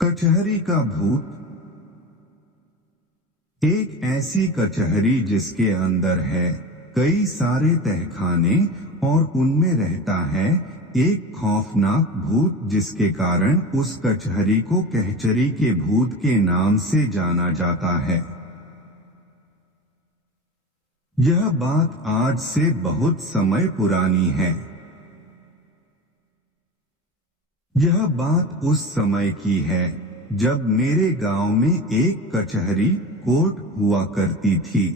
कचहरी का भूत। एक ऐसी कचहरी जिसके अंदर है कई सारे तहखाने और उनमें रहता है एक खौफनाक भूत, जिसके कारण उस कचहरी को कहचरी के भूत के नाम से जाना जाता है। यह बात आज से बहुत समय पुरानी है। यह बात उस समय की है जब मेरे गांव में एक कचहरी कोर्ट हुआ करती थी।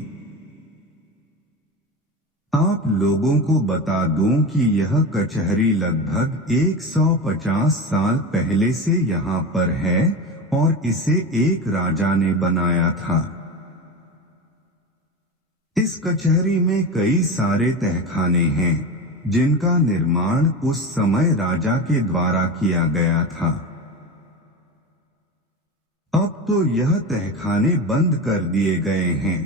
आप लोगों को बता दूं कि यह कचहरी लगभग 150 साल पहले से यहाँ पर है और इसे एक राजा ने बनाया था। इस कचहरी में कई सारे तहखाने हैं जिनका निर्माण उस समय राजा के द्वारा किया गया था। अब तो यह तहखाने बंद कर दिए गए हैं,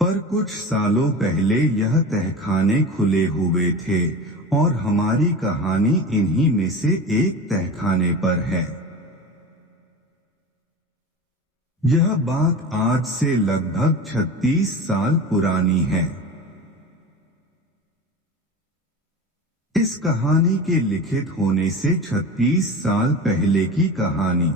पर कुछ सालों पहले यह तहखाने खुले हुए थे और हमारी कहानी इन्हीं में से एक तहखाने पर है। यह बात आज से लगभग 36 साल पुरानी है। इस कहानी के लिखित होने से 36 साल पहले की कहानी।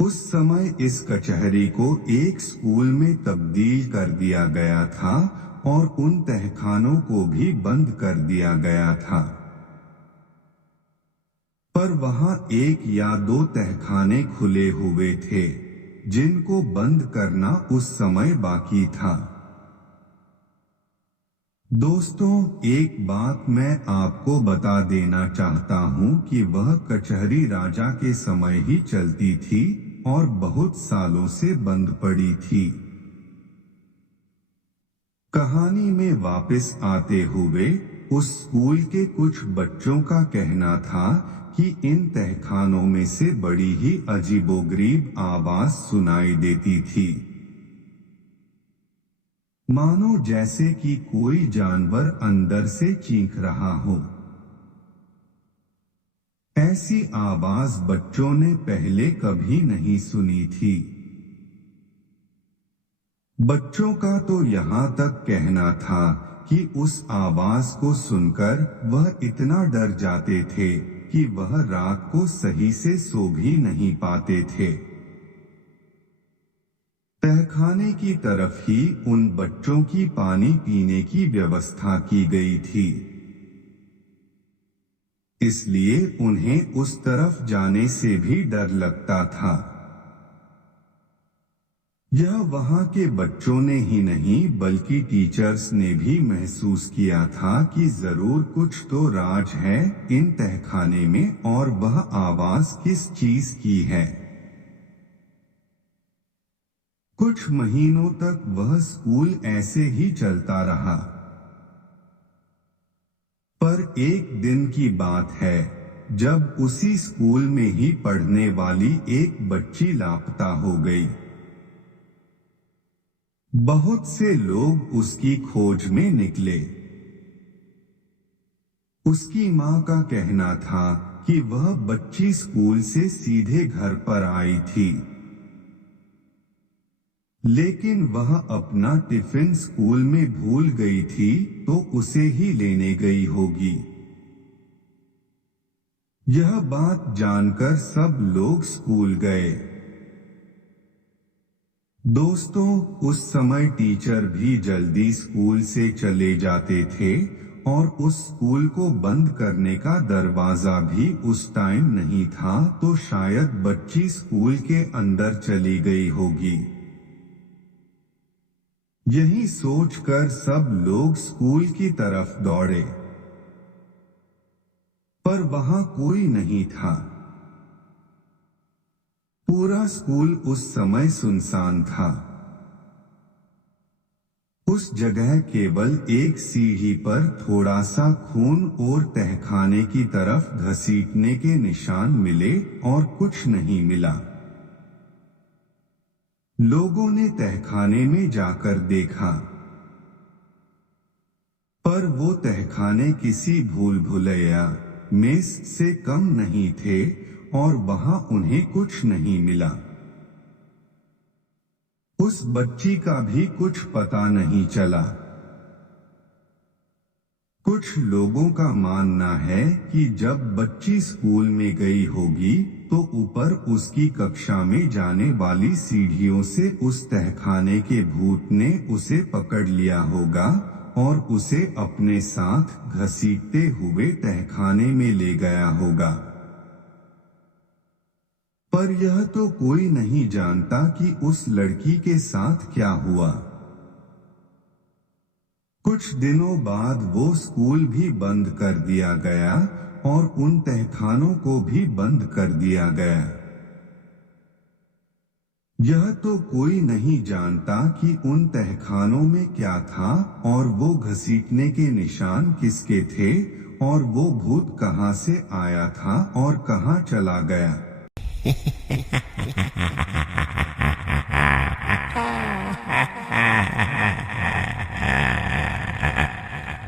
उस समय इस कचहरी को एक स्कूल में तब्दील कर दिया गया था और उन तहखानों को भी बंद कर दिया गया था। पर वहां एक या दो तहखाने खुले हुए थे जिनको बंद करना उस समय बाकी था। दोस्तों, एक बात मैं आपको बता देना चाहता हूं कि वह कचहरी राजा के समय ही चलती थी और बहुत सालों से बंद पड़ी थी। कहानी में वापस आते हुए उस स्कूल के कुछ बच्चों का कहना था कि इन तहखानों में से बड़ी ही अजीबोगरीब आवाज सुनाई देती थी, मानो जैसे कि कोई जानवर अंदर से चीख रहा हो। ऐसी आवाज बच्चों ने पहले कभी नहीं सुनी थी। बच्चों का तो यहाँ तक कहना था कि उस आवाज को सुनकर वह इतना डर जाते थे कि वह रात को सही से सो भी नहीं पाते थे। तहखाने की तरफ ही उन बच्चों की पानी पीने की व्यवस्था की गई थी, इसलिए उन्हें उस तरफ जाने से भी डर लगता था। यह वहां के बच्चों ने ही नहीं बल्कि टीचर्स ने भी महसूस किया था कि जरूर कुछ तो राज है इन तहखाने में और वह आवाज किस चीज की है। कुछ महीनों तक वह स्कूल ऐसे ही चलता रहा, पर एक दिन की बात है जब उसी स्कूल में ही पढ़ने वाली एक बच्ची लापता हो गई। बहुत से लोग उसकी खोज में निकले। उसकी मां का कहना था कि वह बच्ची स्कूल से सीधे घर पर आई थी, लेकिन वह अपना टिफिन स्कूल में भूल गई थी तो उसे ही लेने गई होगी। यह बात जानकर सब लोग स्कूल गए। दोस्तों, उस समय टीचर भी जल्दी स्कूल से चले जाते थे और उस स्कूल को बंद करने का दरवाजा भी उस टाइम नहीं था, तो शायद बच्ची स्कूल के अंदर चली गई होगी। यही सोचकर सब लोग स्कूल की तरफ दौड़े, पर वहां कोई नहीं था। पूरा स्कूल उस समय सुनसान था। उस जगह केवल एक सीढ़ी पर थोड़ा सा खून और तहखाने की तरफ घसीटने के निशान मिले और कुछ नहीं मिला। लोगों ने तहखाने में जाकर देखा, पर वो तहखाने किसी भूल भुलैया में से कम नहीं थे और वहां उन्हें कुछ नहीं मिला। उस बच्ची का भी कुछ पता नहीं चला। कुछ लोगों का मानना है कि जब बच्ची स्कूल में गई होगी तो ऊपर उसकी कक्षा में जाने वाली सीढ़ियों से उस तहखाने के भूत ने उसे पकड़ लिया होगा और उसे अपने साथ घसीटते हुए तहखाने में ले गया होगा। पर यह तो कोई नहीं जानता कि उस लड़की के साथ क्या हुआ। कुछ दिनों बाद वो स्कूल भी बंद कर दिया गया और उन तहखानों को भी बंद कर दिया गया। यह तो कोई नहीं जानता कि उन तहखानों में क्या था और वो घसीटने के निशान किसके थे और वो भूत कहां से आया था और कहां चला गया।